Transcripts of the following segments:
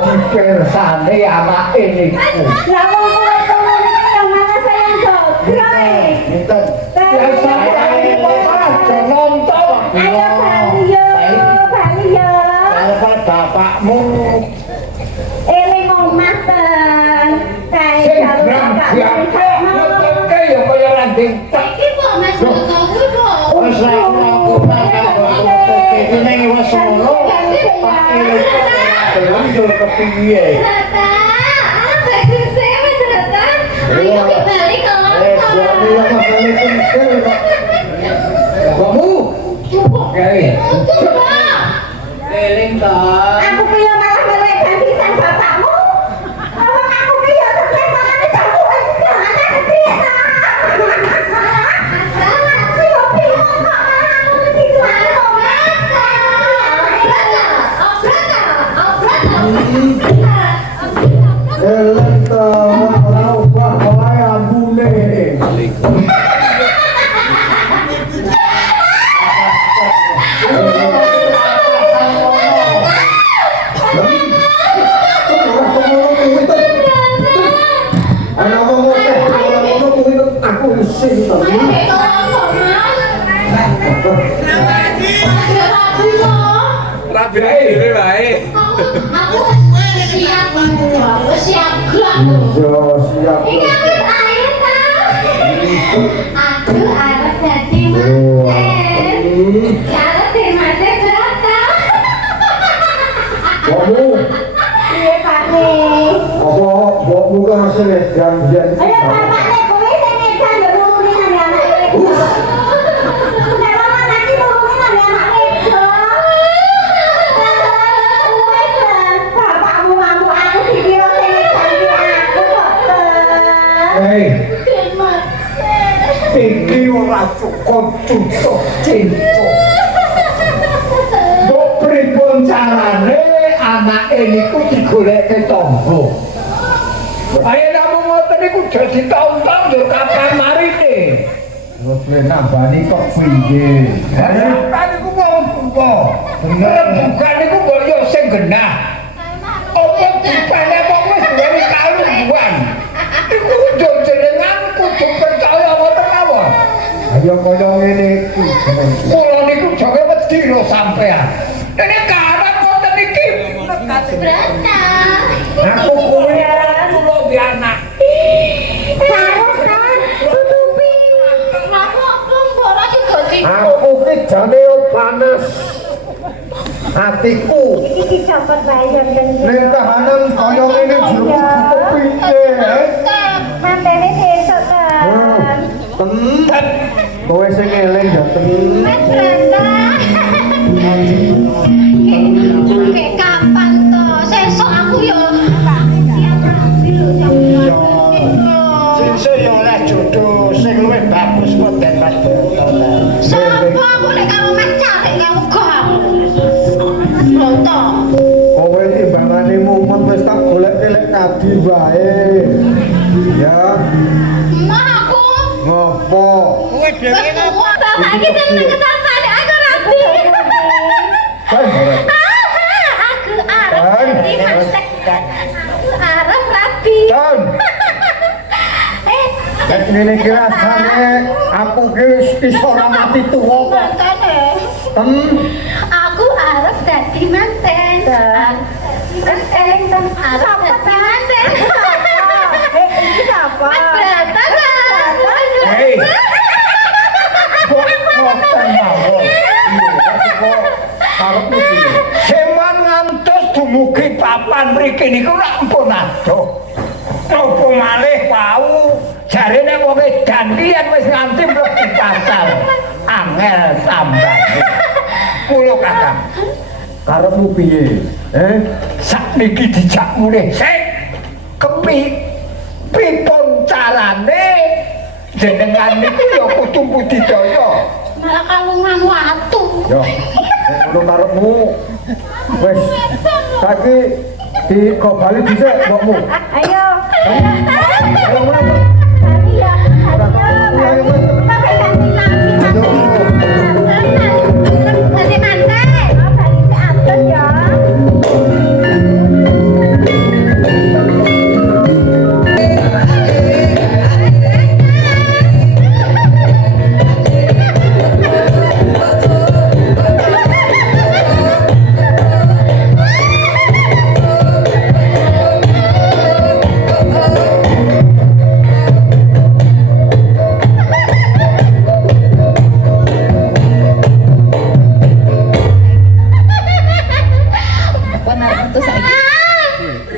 dadi pirsane anake niku. Lah wong kowe iki yo malah sayang dogroe. Ngeten. Ya sampeyan ora nonton. Ayo Bali yo. Bapakmu Eling omah ten. Kae sing karo bapakmu. ngetokke ya kaya landing tak. Iki kok Mas Joko kuwi kok. Wis ra aku iki ning wis ngono. Pak Elo yo kepiye? Rata, bagi saya Mas Rata. Ayo balik kok. Suami yang masalah pinter Pak. Kamu? Kayak eling ta. Aku piye malah ngelek gantisan bapakmu? Apa aku piye sampe mangane jamu iki ana piye ta? Aku yo piye kok malah aku dituane kok. Eling ta ora ubah wae ambune. Rabi dhewe wae. Aku siap gerak. Yo siap. Iki wis ae ta. Aku arep dadi manten. Arep dadi manten berata. Kamu Piye Pakne? apa bokmu kan masih janjian. Ayo Pakne kowe sing edan yo nuruni nang anake. Nek ora nanti nuruni nang anake. Bapakmu ngamuk aku dikira sing edan aku kok. Hei, Kemat. iki ora cukup cucuk cinta. Mbok pripun carane anake niku digoleke tangga. Ayo namung ngoten niku dadi taun-taun yo kapan marine. Terus nambani kok piye? Sampai niku wong tuwa. Bener bukan niku mbok yo sing genah. Apa dipene kok wis duweni kalungguan. Iku yo jenengan kudu percaya ngoten mawon. Ayo kaya ngene iki. Kula niku joge wedi lho sampean. Dene karep ngoten iki. Berata. Aku kuwi kula di anak. Tutupi. Aku mbora juga sih. Aku ki jane panas. Hatiku Iki didapat bayar ning kahanan kaya ngene jero kepiye? Mantene sesuk kan. Tenan. Kowe sing eling ya tenan. Mas Brata. Kayak kapan toh? Sesuk aku yo siap rapi lho jam 12. Sing yo oleh jodoh sing luwih bagus kok den Mas Broto. Sapa aku nek karo Mas Cari kamu gak? Broto. Kowe timbangane mumet wis tak golek-golek kadi wae. Ya, Mah aku. ngopo? Kowe dhewe kan Bapak iki sing ketapane aku rapi. Kan Aku arep dadi mantek. Aku arep rapi. Kan nek ngene iki rasane aku ki iso ora mati tuwa kok. Mantene. Aku arep dadi manten. Manten arep dadi manten. Iki sapa? Mas Brata kan? Hei. Kok ngoten mawon. Karepmu piye? Seman ngantos dumugi papan mriki niku lak ampun adoh. Apa malih wau jarene wong edan liyan wis nganti mlebu pasar. Angel sambane. Kulo Kakang. Karepmu piye? Sakniki dijak mulih sik. Pripun carane jenengan niku ya kudu budidaya. Malah kalungan watu. Yo, ngono karepmu. Wis, saiki dikobali dhisik mbokmu. Ayo. Ayo mulai. Tadi ya. Ayo. Pakai ganti lagi. Dadi manten. Balik ke atas ya.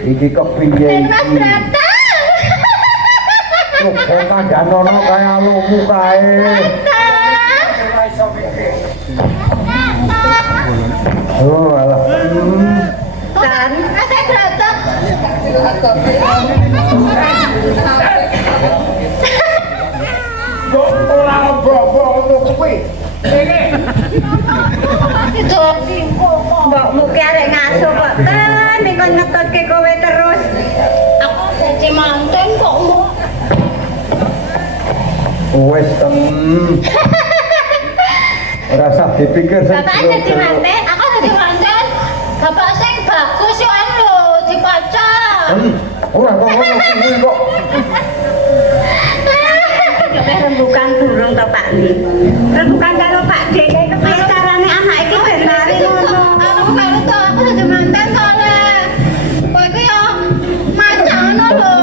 Iki kepiye Mas iki? datang. Coba kandhanono kaya lumu kae. Oh, alah. Dan saya datang. Kok ora bobo ngono kuwi? Ngene. Itu Mbokmu ki arek ngasuh kok ten ning kon ngetutke kowe terus. aku jadi manten kok mau. Wes ora usah dipikir sing Bapak jadi manten, aku jadi manten. Bapak sing bagus yo lho dipacar. Ora kok ngono kuwi kok. Kowe rembukan durung to Pak Ndi. Rembukan karo Pak Dek kae kepiye carane anak iki ben mari ngono. Aku kalau tuh aku jadi manten soalnya. Kowe iki yo macam ngono lho.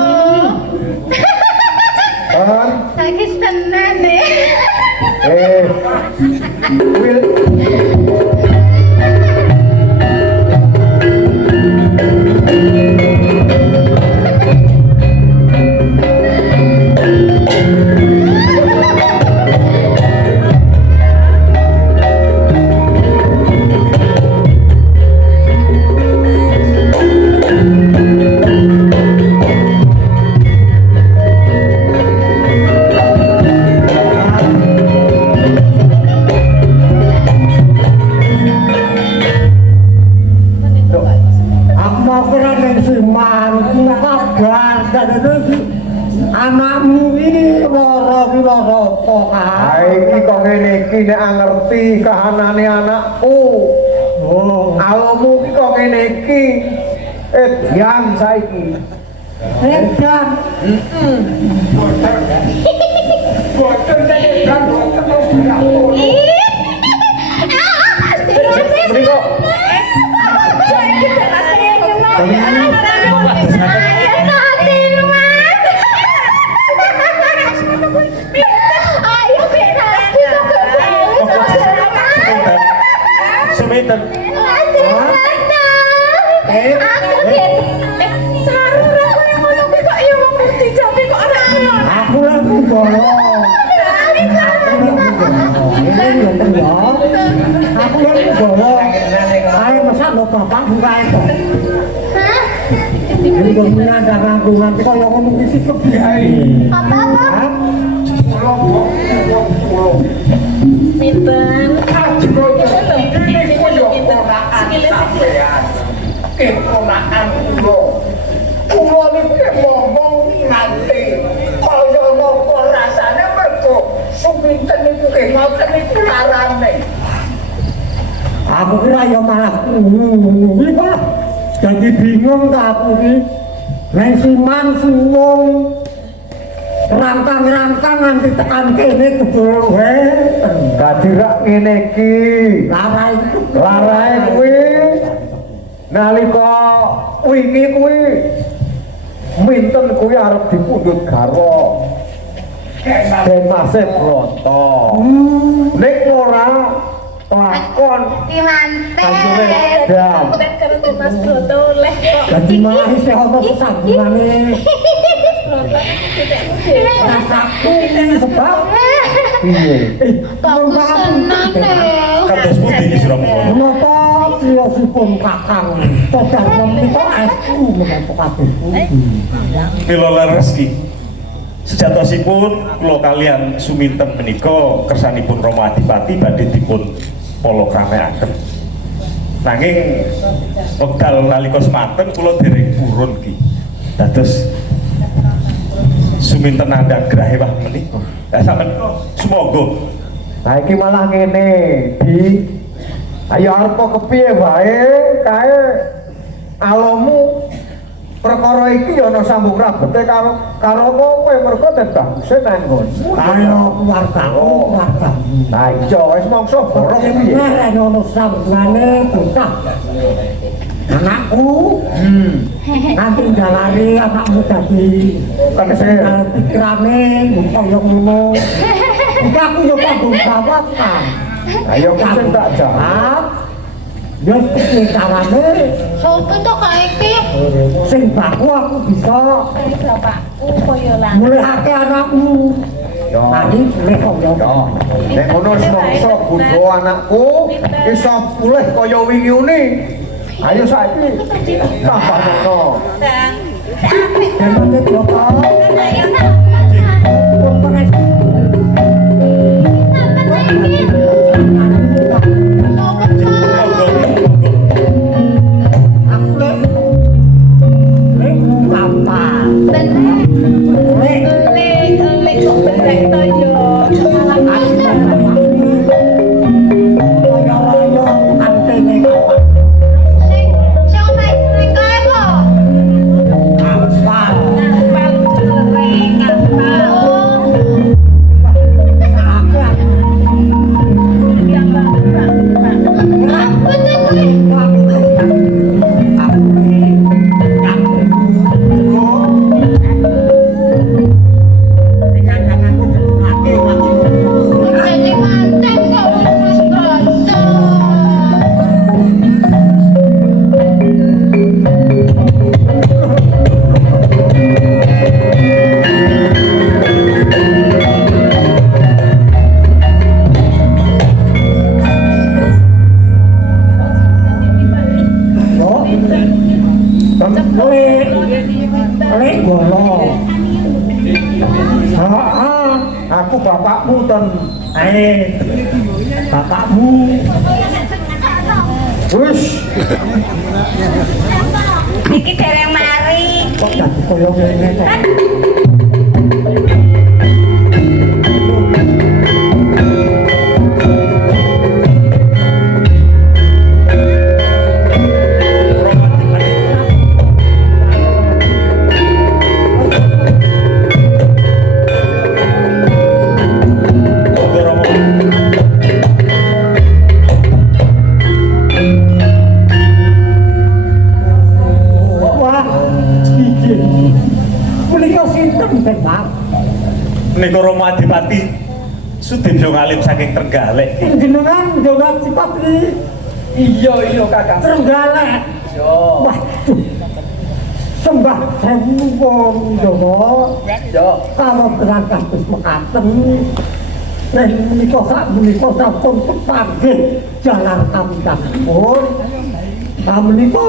Kan? Saiki seneng nih. Will aku mau kira ning Siman kabar anakmu ini lara apa ha iki kok ngene iki nek ngerti kahanane anakku. Alamu iki kok ngene iki. Diam saiki. edan Boten dene kan boten Mriko. Seminten. aku lagi golo aku lagi golo ayo masa lo bapak buka itu ini kok ada rangkungan kaya ngono iki sik kepiye Sinten? Keponakan kula niku ngomong nganti kaya napa rasane mergo suminten niku ngoten niku larane. aku kira ya malah kuwi kok jadi bingung ta aku iki nang Siman suwung rangkang-rangkang nganti tekan kene kebul wae Dadi rak ngene iki. Larae kuwi nalika wingi kuwi minten kuwi arep dipundhut garwa Demase Broto. Nek ora lakon Di manten. kanjure dam. Mas Broto leh kok. jadi malah isih ana sesambungane rasaku sebab Piye? Kamu senang deh. Kados pundi iki sira mengkono? menapa siyosipun kakang todang menika estu menapa kabeh Mila lereski. Sejatosipun kula kalian suminten menika kersanipun Rama Adipati badhe dipun palakramaken. Nanging wekdal nalika semanten kula dereng purun ki. Dados suminten andhang grahe wah menika. Lah sampeyan semoga Saiki malah ngene, Di. Ayo arep kepiye wae kae alomu perkara iki ya ana sambung rabete karo kowe mergo den baguse nang nggonmu. ayo keluargaku Lah iya wis mangsa borong piye? nek ana sambungane bocah anakku nanti jalari anakmu dadi Tegese pikirane kaya ngono iki aku yo padha jawab ta ayo sing tak jawab. Ya piye carane Sopo to kaiki? sing baku aku bisa Bapakku kaya lah. mulihake anakmu. Ya. Tadi boleh kok ya. Ya, nek ngono semongso budo anakku iso pulih kaya wingi uni. Ayo saiki tambah ngono. Demane kok. Aku bapakmu ten. Bapakmu. Wis, Iki dereng mari. Kok dadi koyo ngene kok. Nika Rama Adipati Sudibyo ngalim saking Trenggalek. Jenengan Jawa Cipati. iya Kakang. Trenggalek. Yo, Waduh. Sembah sewu wong Jawa. yo. Kalau berangkat wis mekaten. Nek menika sak menika sampun kepanggih jalan kami-kamipun. Nah menika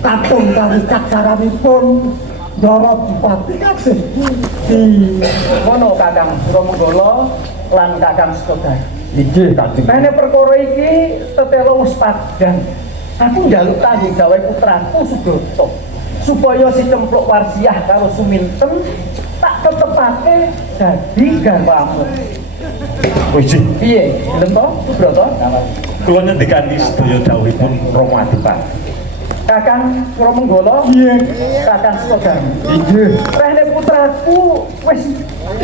katung kami caksaranipun Jawa Bupati kabeh di Ngono Kakang Suromenggala lan Kakang Skodar. Inggih Kanjeng. Mene perkara iki tetelo wis padhang. Aku njaluk tanggung jawab putraku Subrata supaya si Cempluk Warsiah karo Suminten tak tetepake dadi garwamu. Wis Piye? Gelem to, Subrata? kula nyendikani sedaya dawuhipun Rama Adipati. Kakang Suromenggala, Iya. Kakang Skodar. Inggih. Rene putraku wis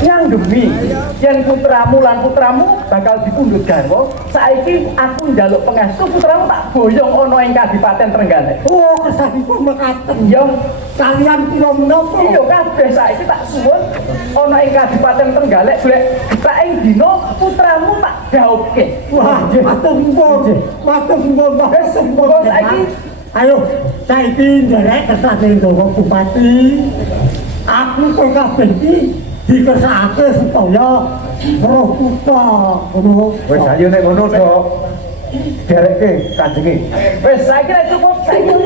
nyanggemi yen putramu lan putramu bakal dipundhut garwa. Saiki aku njaluk pangestu putramu tak boyong ana ing Kadipaten Trenggalek. Oh, kesanipun mekaten. Ya, Kalian kula menapa? iya kabeh saiki tak suwun ana ing Kadipaten Trenggalek golek tak ing dina putramu tak dhauke. Wah, matur nuwun. Matur nuwun. Wis monggo saiki Ayo, saiki nderek kersane Jawa Bupati. Aku kok kabeh iki dikersake supaya roh kutha ngono. wis ayo nek ngono, Dok. Dereke kanjenge. Wis saiki nek cukup saiki